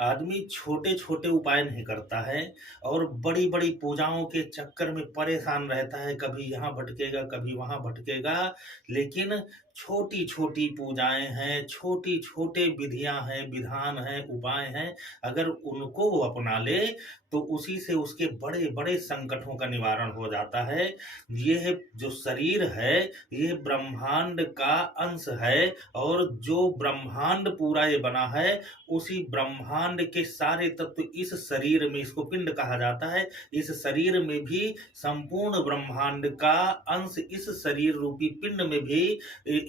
आदमी छोटे-छोटे उपाय नहीं करता है और बड़ी-बड़ी पूजाओं के चक्कर में परेशान रहता है, कभी यहाँ भटकेगा, कभी वहाँ भटकेगा। लेकिन छोटी-छोटी पूजाएँ हैं, छोटी-छोटे विधियाँ हैं, विधान हैं, उपाय हैं, अगर उनको वो अपना ले, तो उसी से उसके बड़े-बड़े संकटों का निवारण हो जाता है। ये जो शरीर है, ये ब्रह्मांड का अंश है और जो ब्रह्मांड पूरा ये बना है, उसी ब्रह्मांड के सारे तत्व इस शरीर में, इसको पिंड कहा जाता है, इस शरीर में भी संपूर्ण ब्रह्मांड का अंश इस शरीर रूपी पिंड में भी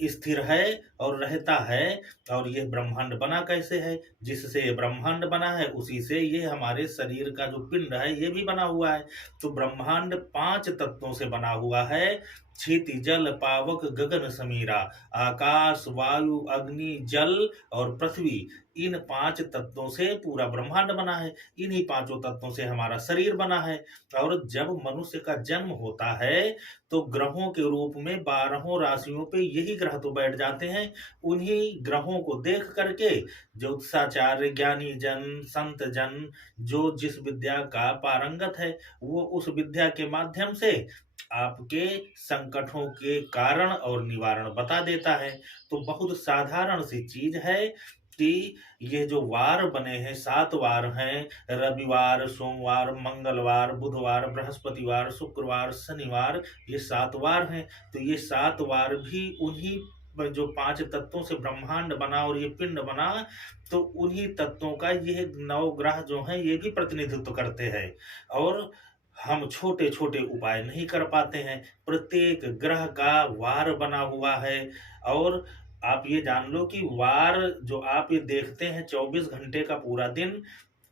स्थिर है और रहता है। और ये ब्रह्मांड बना कैसे है? जिससे ये ब्रह्मांड बना है उसी से ये हमारे शरीर का जो पिंड है ये भी बना हुआ है। तो ब्रह्मांड 5 तत्वों से बना हुआ है। क्षिति जल पावक गगन समीरा, आकाश वायु अग्नि जल और पृथ्वी, इन 5 तत्वों से पूरा ब्रह्मांड बना है। इन्हीं पांचों तत्वों से हमारा शरीर बना है। और जब मनुष्य का जन्म होता है तो ग्रहों के रूप में 12 राशियों पे यही ग्रह तो बैठ जाते हैं। उन्हीं ग्रहों को देख करके ज्योतिषाचार्य ज्ञानी जन संत जन जो जिस विद्या का पारंगत है वो उस विद्या के माध्यम से आपके संकटों के कारण और निवारण बता देता है। तो बहुत साधारण सी चीज है कि ये जो वार बने हैं, 7 वार हैं, रविवार, सोमवार, मंगलवार, बुधवार, बृहस्पतिवार, शुक्रवार, शनिवार, ये 7 वार हैं। तो ये 7 वार भी उन्हीं जो 5 तत्वों से ब्रह्मांड बना और ये पिंड बना, तो उन्हीं तत्वों का ये 9 ग्रह जो हैं ये भी प्रतिनिधित्व करते हैं। और हम छोटे-छोटे उपाय नहीं कर पाते हैं। प्रत्येक ग्रह का वार बना हुआ है। और आप ये जान लो कि वार जो आप ये देखते हैं 24 घंटे का पूरा दिन,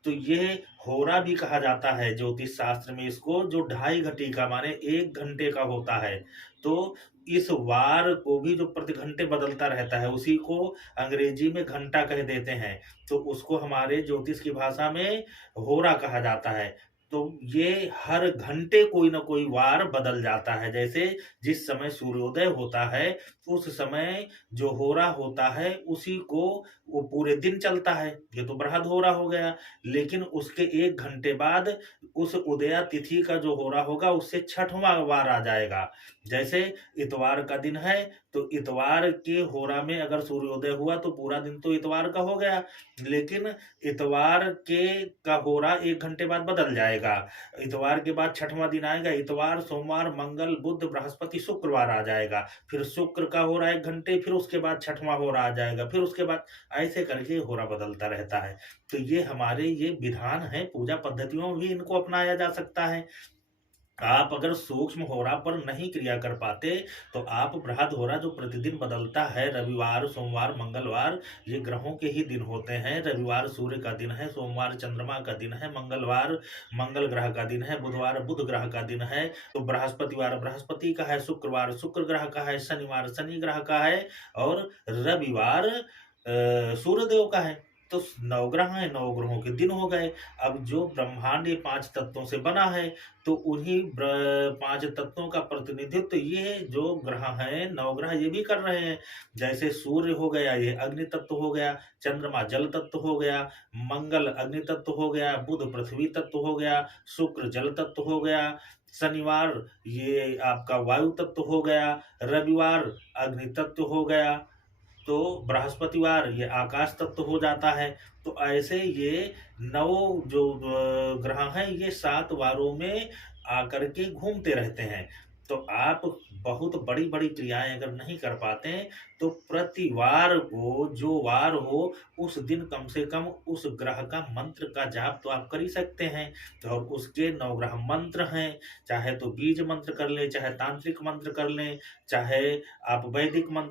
तो ये होरा भी कहा जाता है ज्योतिष शास्त्र में इसको, जो 2.5 घटी का माने 1 घंटे का होता है। तो इस वार को भी जो प्रति घंटे बदलता रहता है उसी को अंग्रेजी में घंटा कह देते हैं। तो उसको हमारे ज्योतिष की भाषा में होरा कहा जाता है। तो ये हर घंटे कोई ना कोई वार बदल जाता है। जैसे जिस समय सूर्योदय होता है उस समय जो होरा होता है उसी को वो पूरे दिन चलता है, ये तो बृहद होरा हो गया। लेकिन उसके 1 घंटे बाद उस उदया तिथि का जो होरा होगा उससे छठवां वार आ जाएगा। जैसे इतवार का दिन है तो इतवार के होरा में अगर सूर्योदय हुआ तो पूरा दिन तो इतवार का हो गया। लेकिन इतवार के का होरा 1 घंटे बाद बदल जाएगा। इतवार के बाद छठवां दिन आएगा, इतवार, सोमवार, मंगल, बुध, बृहस्पति, शुक्रवार आ जाएगा। फिर शुक्र का हो रहा है 1 घंटे, फिर उसके बाद छठवां हो रहा आ जाएगा, फिर उसके बाद ऐसे करके हो रहा बदलता रहता है। तो ये हमारे ये विधान है, पूजा पद्धतियों में भी इनको अपनाया जा सकता है। आप अगर सूक्ष्म होरा पर नहीं क्रिया कर पाते तो आप बृहद होरा जो प्रतिदिन बदलता है, रविवार, सोमवार, मंगलवार, ये ग्रहों के ही दिन होते हैं। रविवार सूर्य का दिन है, सोमवार चंद्रमा का दिन है, मंगलवार मंगल ग्रह का दिन है, बुधवार बुध ग्रह का दिन है, तो बृहस्पतिवार बृहस्पति का है, शुक्रवार शुक्र ग्रह का है, शनिवार शनि ग्रह का है और रविवार सूर्यदेव का है। तो नवग्रह है, नवग्रहों के दिन हो गए। अब जो ब्रह्मांड ये 5 तत्वों से बना है तो उन्हीं 5 तत्वों का प्रतिनिधित्व ये जो ग्रह हैं, नवग्रह ये भी कर रहे हैं। जैसे सूर्य हो गया, ये अग्नि तत्व हो गया, चंद्रमा जल तत्व हो गया, मंगल अग्नि तत्व हो गया, बुध पृथ्वी तत्व हो गया, शुक्र जल तत्व हो गया, शनिवार ये आपका वायु तत्व हो गया, रविवार अग्नि तत्व हो गया, तो बृहस्पतिवार ये आकाश तत्व हो जाता है। तो ऐसे ये 9 जो ग्रह हैं ये 7 वारों में आकर के घूमते रहते हैं। तो आप बहुत बड़ी-बड़ी क्रियाएँ अगर नहीं कर पाते हैं तो प्रतिवार को जो वार हो उस दिन कम से कम उस ग्रह का मंत्र का जाप तो आप कर ही सकते हैं। और उसके 9 ग्रह मंत्र हैं, चाहे तो बीज मंत्र कर लें, चाहे तांत्रिक मंत्र कर लें, चाहे आप वैदिक मंत्र